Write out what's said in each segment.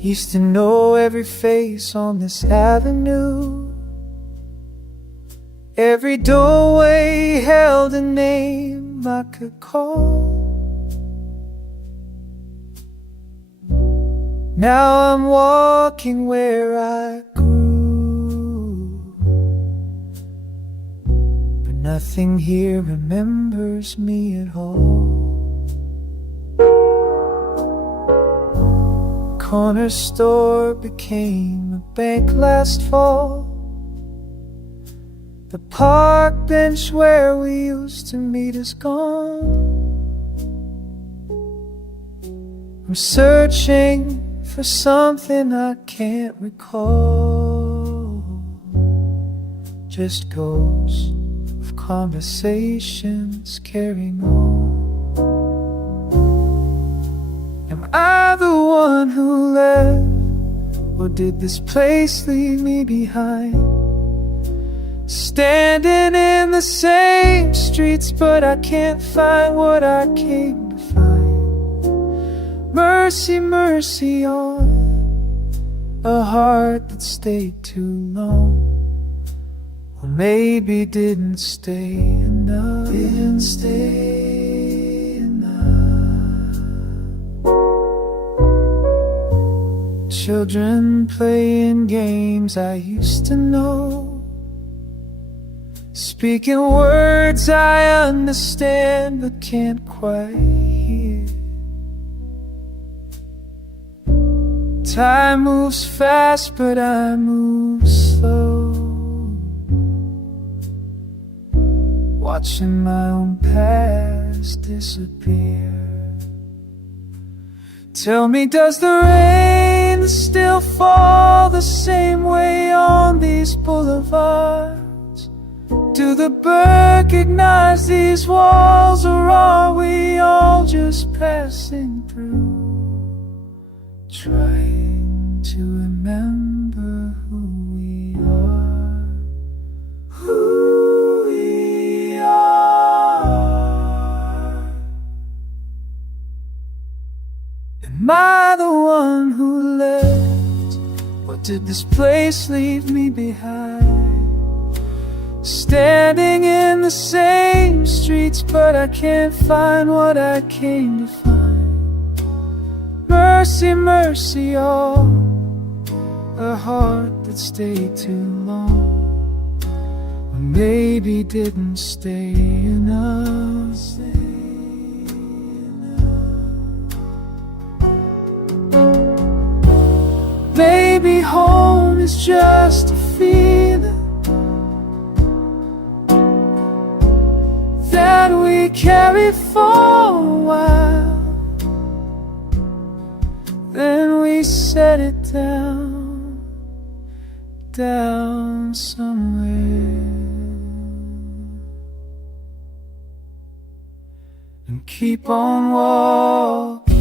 Used to know every face on this avenue. Every doorway held a name I could call. Now I'm walking where I grew, but nothing here remembers me at all. Corner store became a bank last fall. The park bench where we used to meet is gone. I'm searching for something I can't recall. Just ghosts of conversations carrying on. Am I the one who left, or did this place leave me behind? Standing in the same streets, but I can't find what I came to find. Mercy, mercy on a heart that stayed too long, or maybe didn't stay enough. Didn't stay enough. Children playing games I used to know, speaking words I understand but can't quite hear. Time moves fast, but I move slow, watching my own past disappear. Tell me, does the rain still fall the same way on these boulevards? Do the birds recognize these walls, or are we all just passing through, trying to remember who we are? Who we are. Am I the one who left, or did this place leave me behind? Standing in the same streets, but I can't find what I came to find. Mercy, mercy on a heart that stayed too long, or maybe didn't stay enough. Maybe home is just a feeling that we carry for a while, then we set it down, down somewhere, and keep on walking,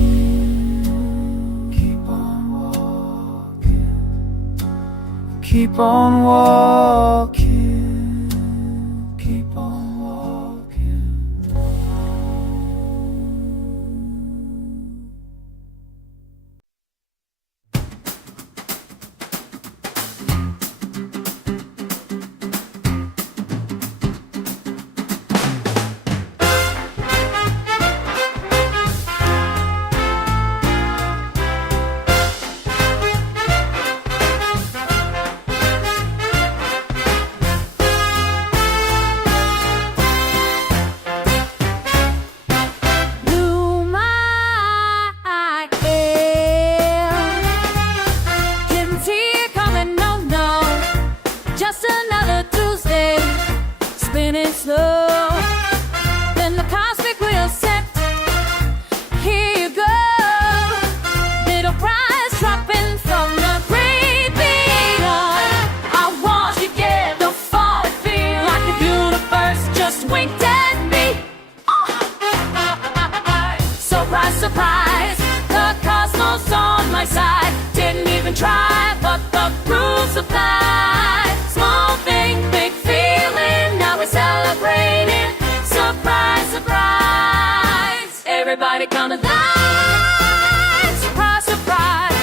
keep on walking, keep on walking. Surprise, the cosmos on my side. Didn't even try, but the rules apply. Small thing, big feeling, now we're celebrating. Surprise, surprise, everybody come alive. Surprise, surprise,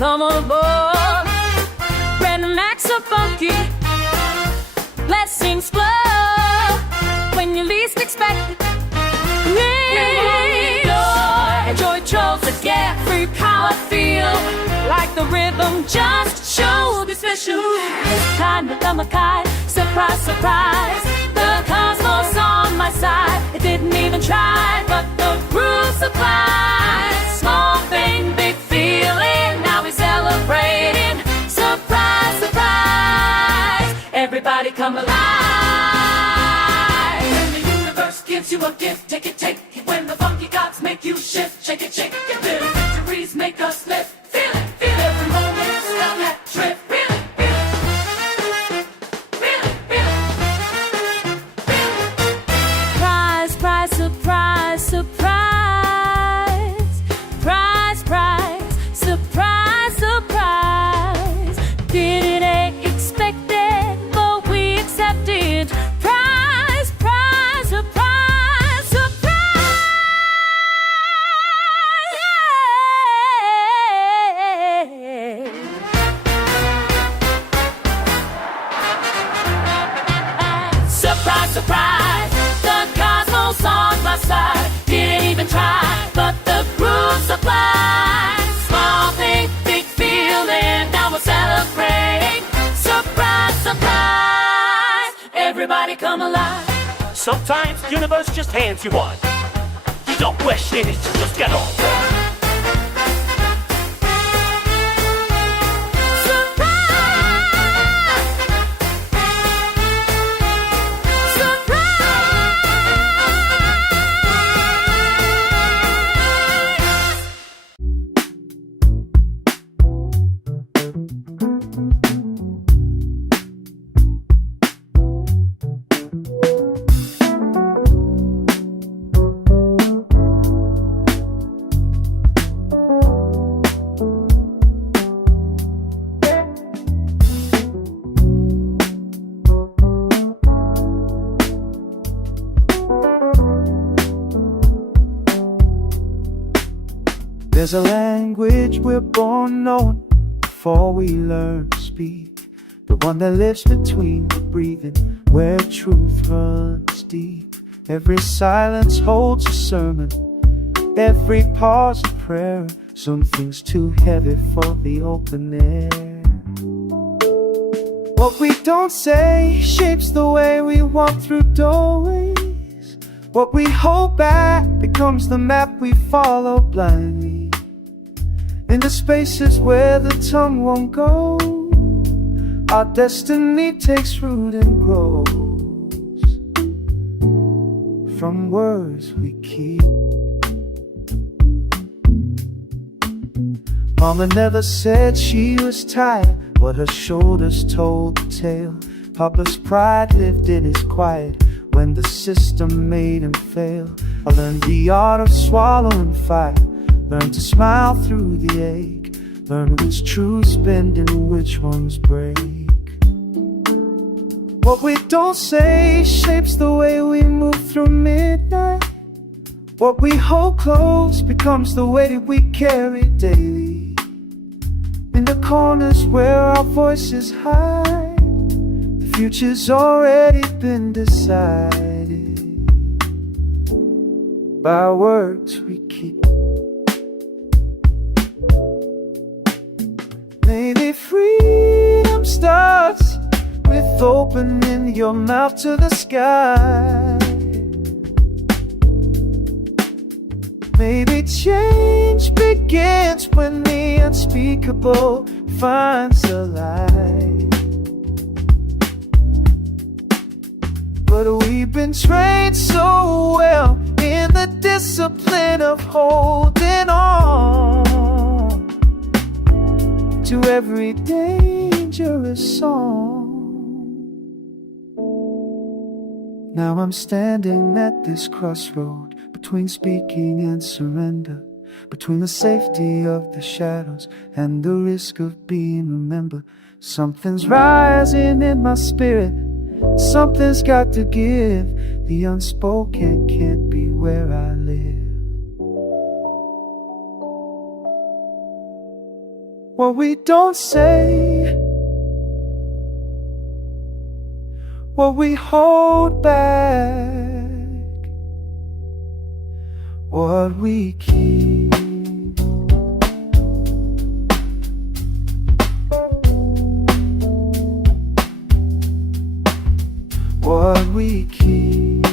come aboard. Rednecks are funky, blessings flow when you least expect it. Joy trolls that get free power feel like the rhythm just shows the special kind of Makai. Surprise, surprise, the cosmos on my side. It didn't even try, but the groove supplies. Small thing, big feeling, now we're celebrating. Surprise, surprise, everybody come alive. When the universe gives you a gift, take it, take it. When the funky gods make you shift, shake it, shake it. Little victories make us live. Feel it, feel it. Every moment, stop that trip. Feel it, feel it. Feel it, feel it. Prize, prize, surprise, surprise. Prize, prize, surprise, surprise. Didn't expect it, but we accepted. Prize, prize, surprise, surprise. Surprise, surprise, the cosmos on my side. Didn't even try, but the groove supplies. Small thing, big feeling, now we're celebrating. Surprise, surprise, everybody come alive. Sometimes the universe just hands you one. You don't question it, you just get on. There's a language we're born knowing before we learn to speak. The one that lives between the breathing, where truth runs deep. Every silence holds a sermon, every pause a prayer. Something's too heavy for the open air. What we don't say shapes the way we walk through doorways. What we hold back becomes the map we follow blindly. In the spaces where the tongue won't go, our destiny takes root and grows from words we keep. Mama never said she was tired, but her shoulders told the tale. Papa's pride lived in his quiet when the system made him fail. I learned the art of swallowing fire, learned to smile through the ache, learn which truths bend and which ones break. What we don't say shapes the way we move through midnight. What we hold close becomes the weight we carry daily. In the corners where our voices hide, the future's already been decided by words we keep. Maybe freedom starts with opening your mouth to the sky. Maybe change begins when the unspeakable finds a light. But we've been trained so well in the discipline of holding on to every dangerous song. Now I'm standing at this crossroad, between speaking and surrender, between the safety of the shadows and the risk of being remembered. Something's rising in my spirit, something's got to give. The unspoken can't be where I live. what we don't say, what we hold back, what we keep. What we keep.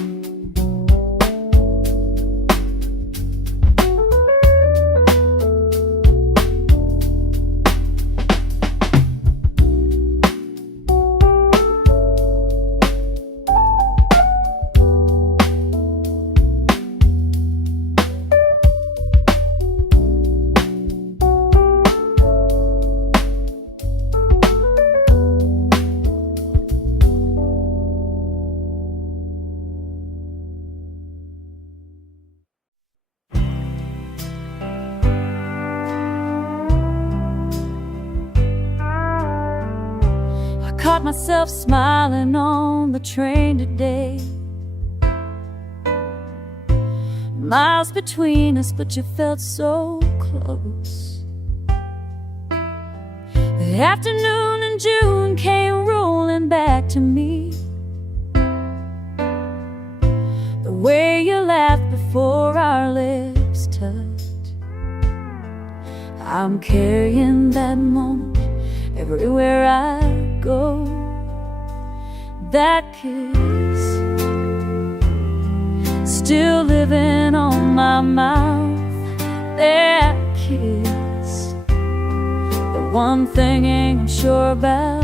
Caught myself smiling on the train today. Miles between us, but you felt so close. The afternoon in June came rolling back to me. The way you laughed before our lips touched. I'm carrying that moment everywhere I go. That kiss still living on my mouth. That kiss, the one thing I'm sure about.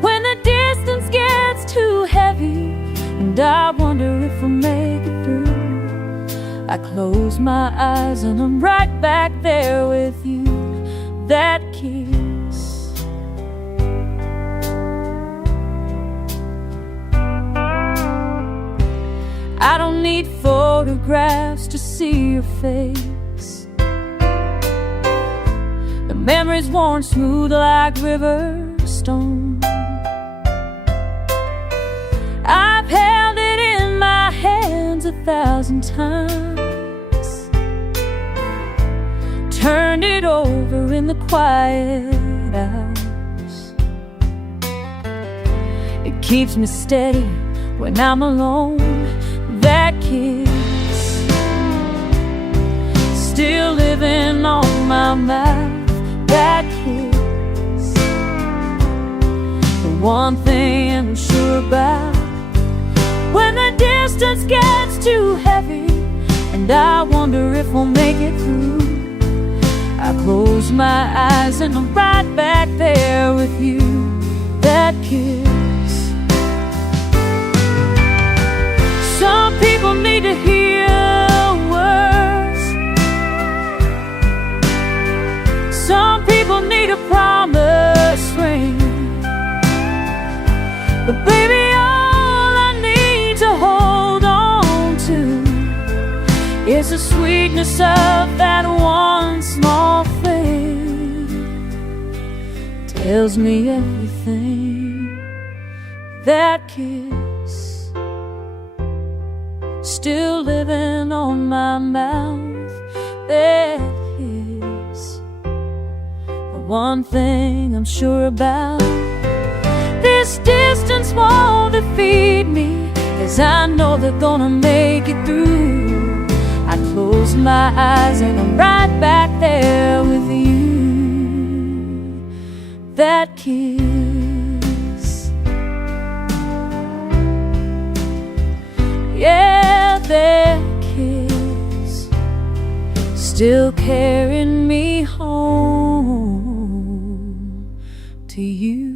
When the distance gets too heavy and I wonder if we'll make it through, I close my eyes and I'm right back there with you. That kiss, I don't need photographs to see your face. The memories worn smooth like river stone. I've held it in my hands 1,000 times, turned it over in the quiet hours. It keeps me steady when I'm alone. That kiss still living on my mouth. That kiss, the one thing I'm sure about. When the distance gets too heavy and I wonder if we'll make it through, I close my eyes and I'm right back there with you. That kiss. Some people need to hear words. Some people need a promise ring. But baby, all I need to hold on to is the sweetness of that one small thing. Tells me everything. That kiss, still living on my mouth. That is the one thing I'm sure about. This distance won't defeat me, 'cause I know they're gonna make it through. I close my eyes and I'm right back there with you. That kiss, yeah, that kiss, still carrying me home to you.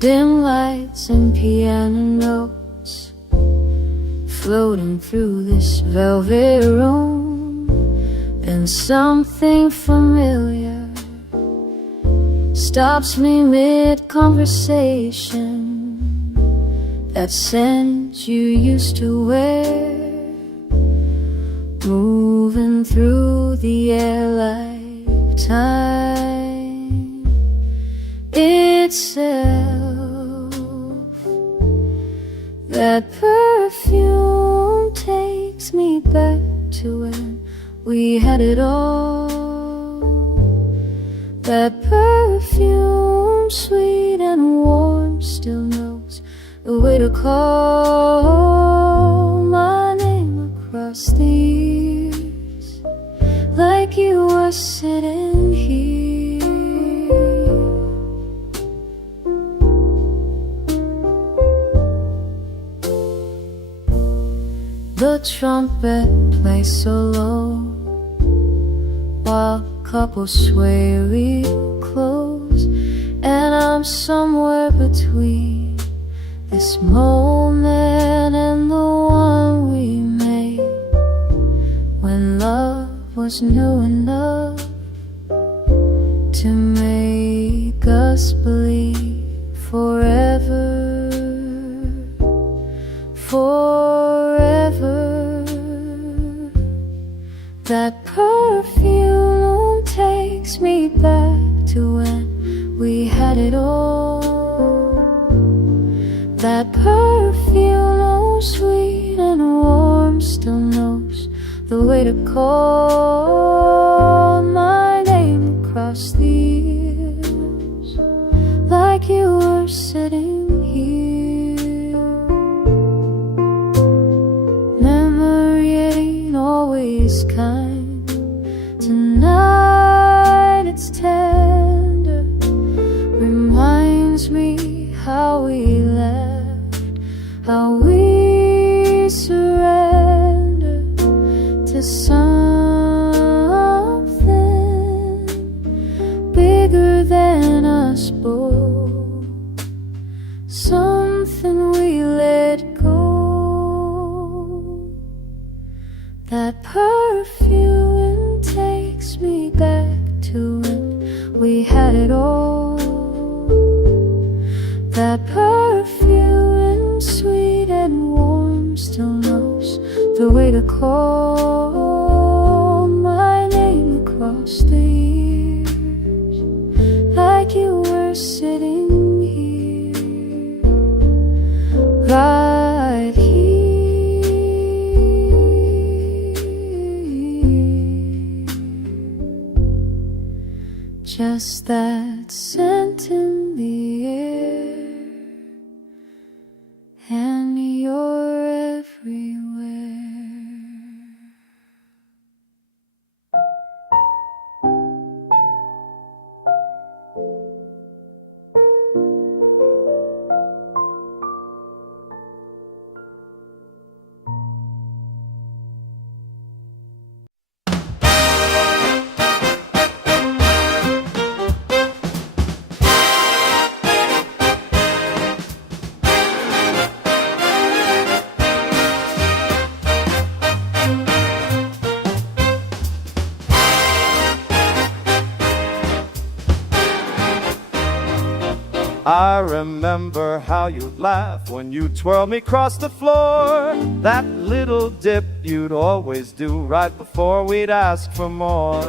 Dim lights and piano notes floating through this velvet room, and something familiar stops me mid-conversation. That scent you used to wear, ooh, run through the air like time itself. That perfume takes me back to when we had it all. That perfume, sweet and warm, still knows the way to call my name across the years, like you were sitting here. The trumpet plays so low while couples sway real close, and I'm somewhere between this moment and the one we made when love was new enough to make us believe forever, forever. That perfume takes me back to when we had it all. That perfume, oh sweet and warm, still knows the way to call my name across the years, like you were sitting here. Memory ain't always kind. Tonight it's tender, reminds me how we left, how we surrendered to something bigger than us both, something we let go. That perfume takes me back to when we had it all. That perfume, sweet and warm, still knows the way to call my name across the years, like you were sitting here, right here. Just that scent in the air, and you're everywhere. I remember how you'd laugh when you twirl me across the floor. That little dip you'd always do right before we'd ask for more.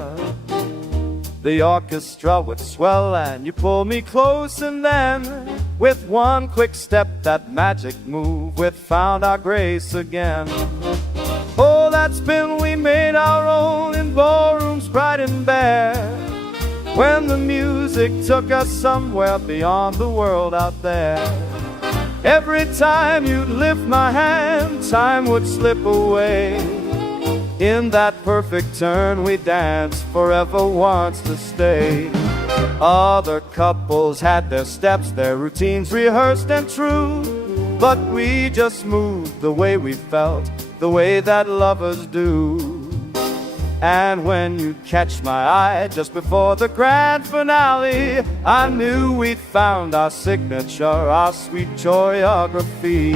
The orchestra would swell and you pull me close, and then with one quick step, that magic move, we'd found our grace again. Oh, that spin we made our own in ballrooms bright and bare, when the music took us somewhere beyond the world out there. Every time you'd lift my hand, time would slip away. In that perfect turn we danced, forever wants to stay. Other couples had their steps, their routines rehearsed and true, but we just moved the way we felt, the way that lovers do. And when you'd catch my eye just before the grand finale, I knew we'd found our signature, our sweet choreography.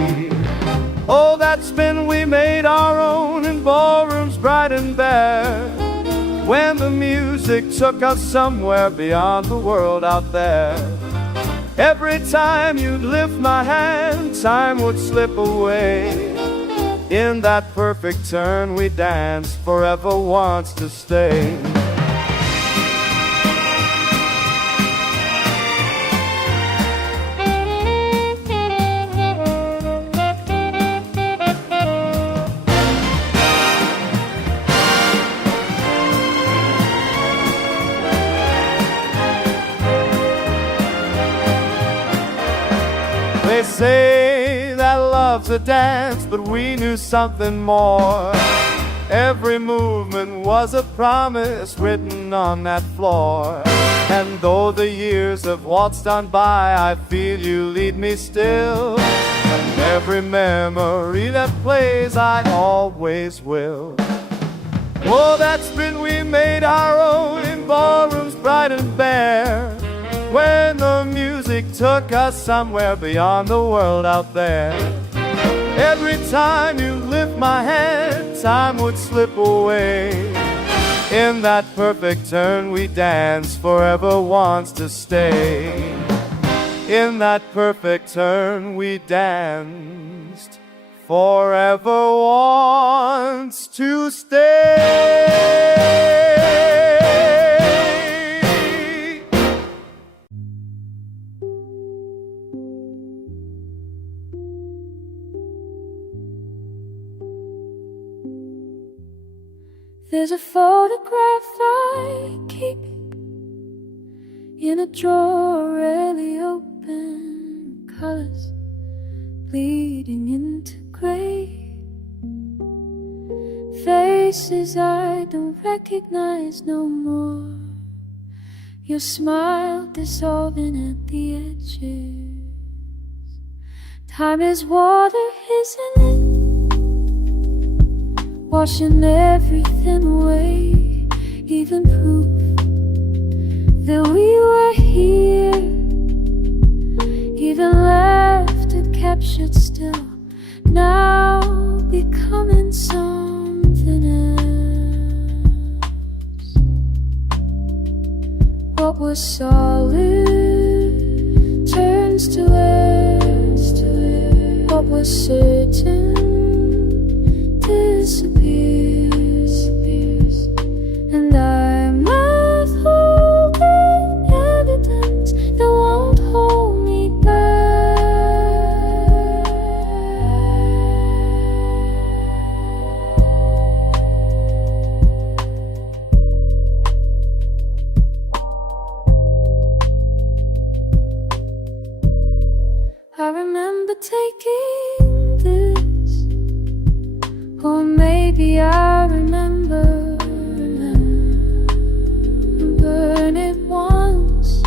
Oh, that spin we made our own in ballrooms bright and bare, when the music took us somewhere beyond the world out there. Every time you'd lift my hand, time would slip away. In that perfect turn we dance, forever wants to stay. They say that love's a dance, but we knew something more. Every movement was a promise written on that floor. And though the years have waltzed on by, I feel you lead me still. And every memory that plays, I always will. Oh, that spin we made our own in ballrooms bright and bare, when the music took us somewhere beyond the world out there. Every time you lift my hand, time would slip away. In that perfect turn we dance, forever wants to stay. In that perfect turn we danced, forever wants to stay. There's a photograph I keep in a drawer, rarely open, colors bleeding into gray. Faces I don't recognize no more, your smile dissolving at the edges. Time is water, isn't it? Washing everything away, even proof that we were here, even laughter captured still, now becoming something else. What was solid turns to air, what was certain disappears, and I'm left holding evidence that won't hold me back. I remember taking this, or maybe I remember burn it once.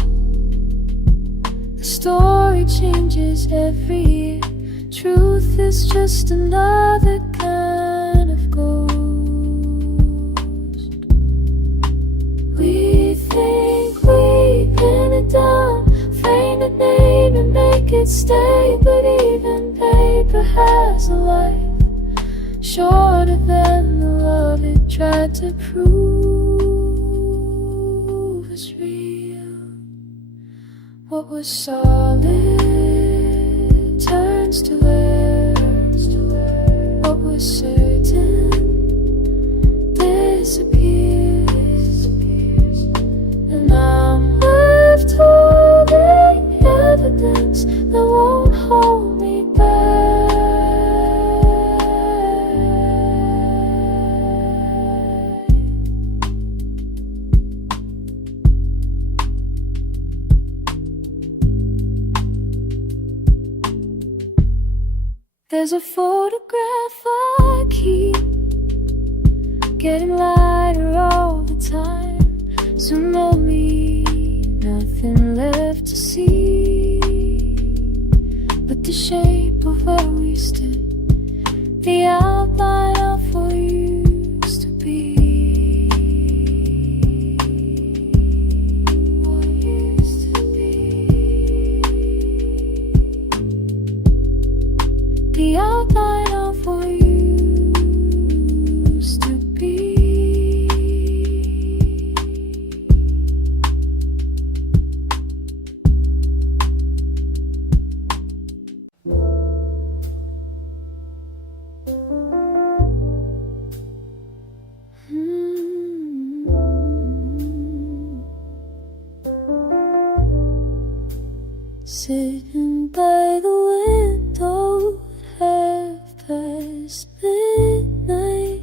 The story changes every year. Truth is just another kind of ghost. We think we pin it down, frame it, name and make it stay, but even paper has a life shorter than the love it tried to prove is real. What was solid turns to air, what was certain disappears, and I'm left holding evidence that won't hold me back. There's a photograph I keep, getting lighter all the time. Soon there'll be nothing left to see but the shape of where we stood, the outline of what used to be. What used to be. The outline of what used to be. sitting by the window at midnight,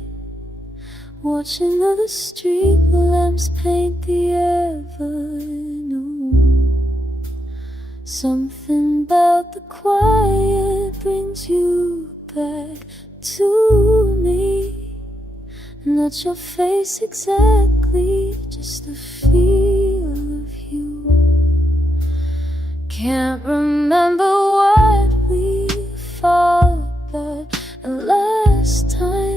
watching other street lamps paint the avenue. Something about the quiet brings you back to me. Not your face exactly, just the feel of you. Can't remember what we fought about last time.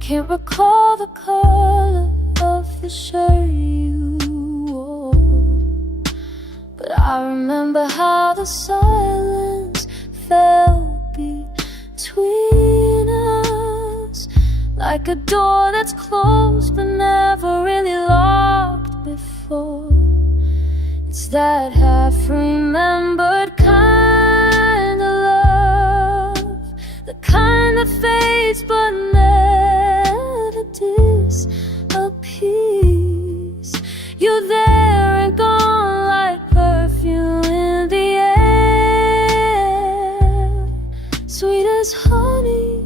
Can't recall the color of the shirt you wore, but I remember how the silence fell between us, like a door that's closed but never really locked before. It's that half-remembered kind of love, the kind that fades but never disappears. You're there and gone like perfume in the air, sweet as honey,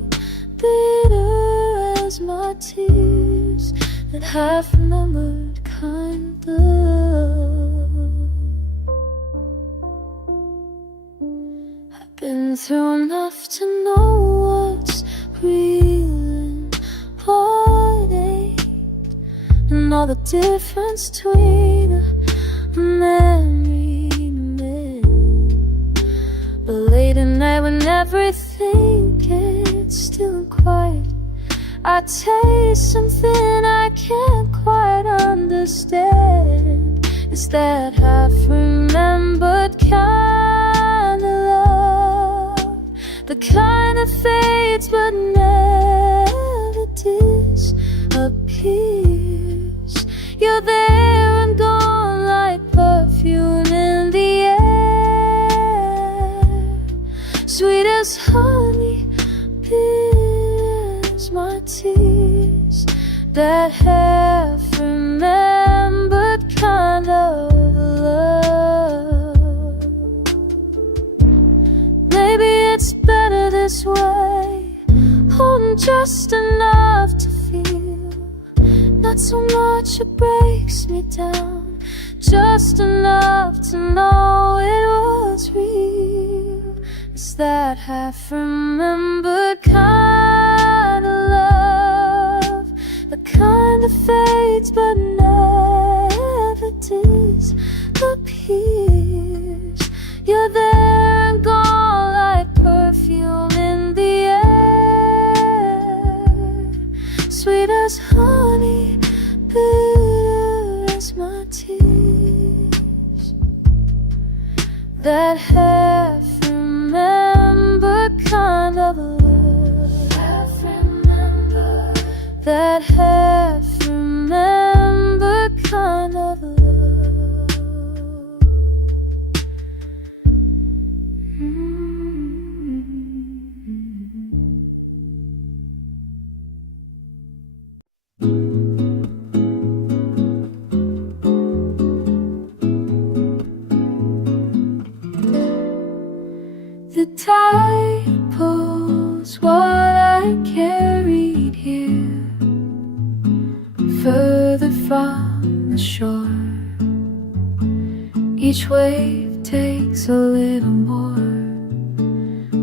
bitter as my tears. That half-remembered kind of love. I've been through enough to know what's real and heartache, and all the difference between a memory and a man. But late at night when everything gets still and quiet, I taste something I can't quite understand. It's that half-remembered kind of love, the kind that fades but never disappears. You're there and gone like perfume in the air, sweet as honey, bitter as my tears. That half-remembered kind of love. Maybe it's better this way, holding just enough to feel, not so much it breaks me down, just enough to know it was real. It's that half-remembered kind of love, the kind that fades but never disappears. You're there and gone like perfume in the air, sweet as honey, bitter as my tears. That half-remembered kind of love, that half-remembered kind of love. The tide pulls what I carried here further from the shore. Each wave takes a little more,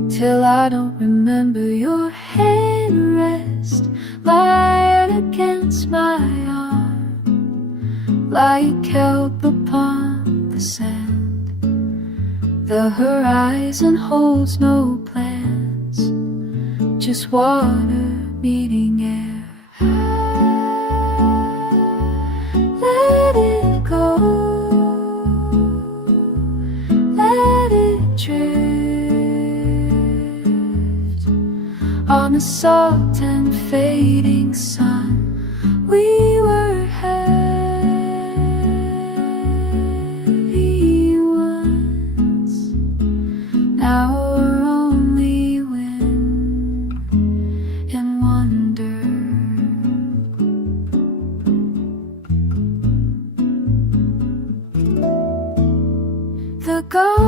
till I don't remember your hand rest light against my arm, like kelp upon the sand. The horizon holds no plans, just water meeting air. Let it go, let it drift on a soft and fading sun. We were heavy once, now we're only wind and wonder. The ghost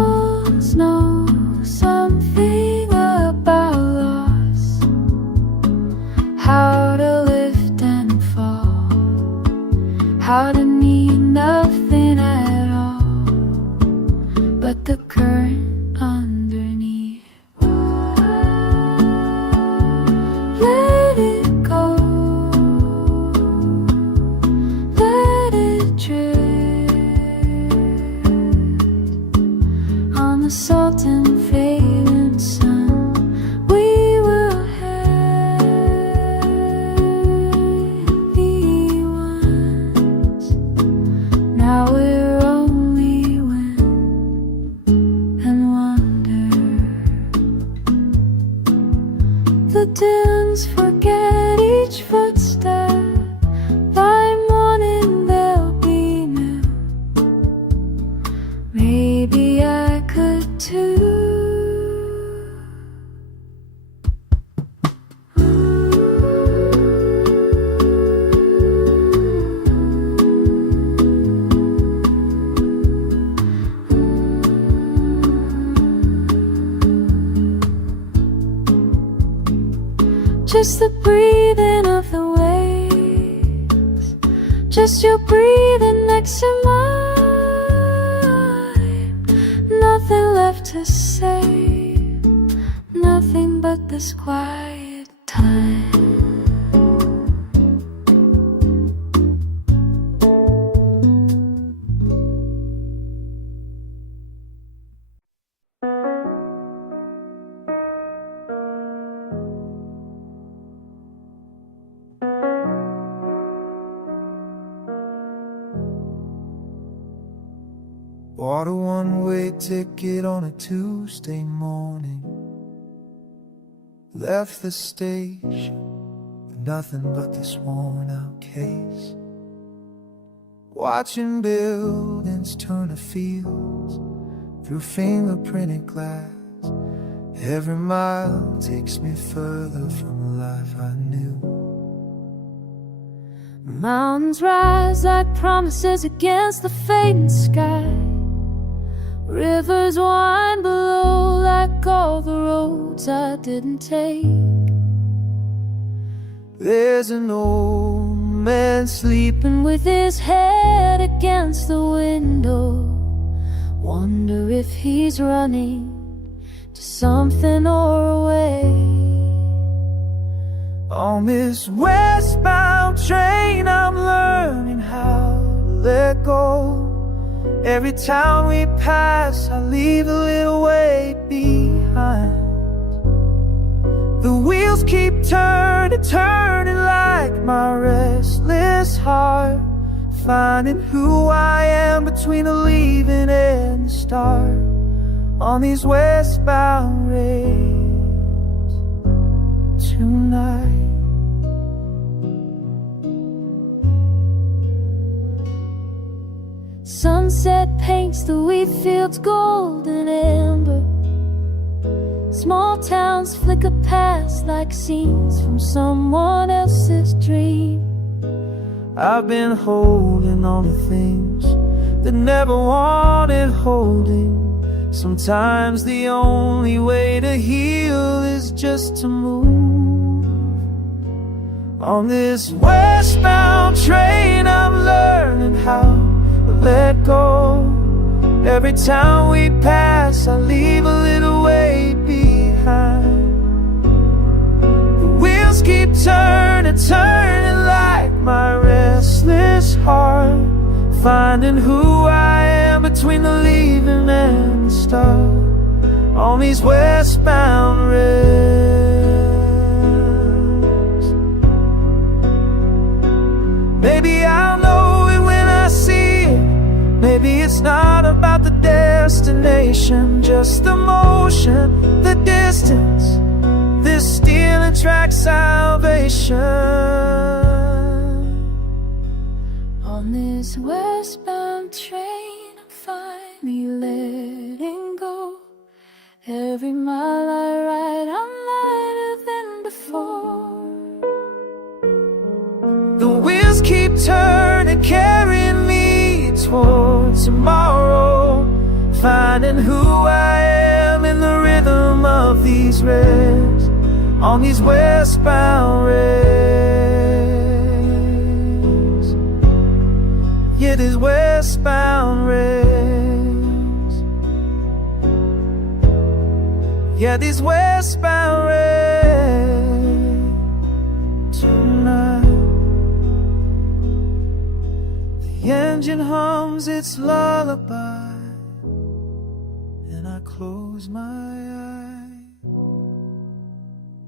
dunes forget each footstep. By morning they'll be new. Maybe I could too. Just the breathing of the waves, just your breathing next to mine. Nothing left to say, nothing but this quiet time. Bought a one-way ticket on a Tuesday morning. Left the station with nothing but this worn-out case. Watching buildings turn to fields through fingerprinted glass. Every mile takes me further from the life I knew. Mountains rise like promises against the fading sky. Rivers wind below like all the roads I didn't take. There's an old man Sleeping with his head against the window. Wonder if he's running to something or away. on this westbound train. I'm learning how to let go. Every town we pass, I leave a little weight behind. The wheels keep turning, turning like my restless heart, finding who I am between the leaving and the start on these westbound rails tonight. Sunset paints the wheat fields gold and amber. Small towns flicker past like scenes from someone else's dream. I've been holding on to things that never wanted holding. Sometimes the only way to heal is just to move. On this westbound train, I'm learning how to let go. Every town we pass, I leave a little weight behind. The wheels keep turning, turning like my restless heart, finding who I am between the leaving and the start on these westbound rails. Maybe I'll know it when I see it. Maybe it's not about the destination, just the motion, the distance, this stealing track salvation. On this westbound train, I find me letting go. Every mile I ride, I'm lighter than before. The wheels keep turning, carrying me toward tomorrow, finding who I am in the rhythm of these rails, on these westbound rails. Yeah, these westbound rails. Yeah, these westbound rails tonight. The engine hums its lullaby, and I close my eyes.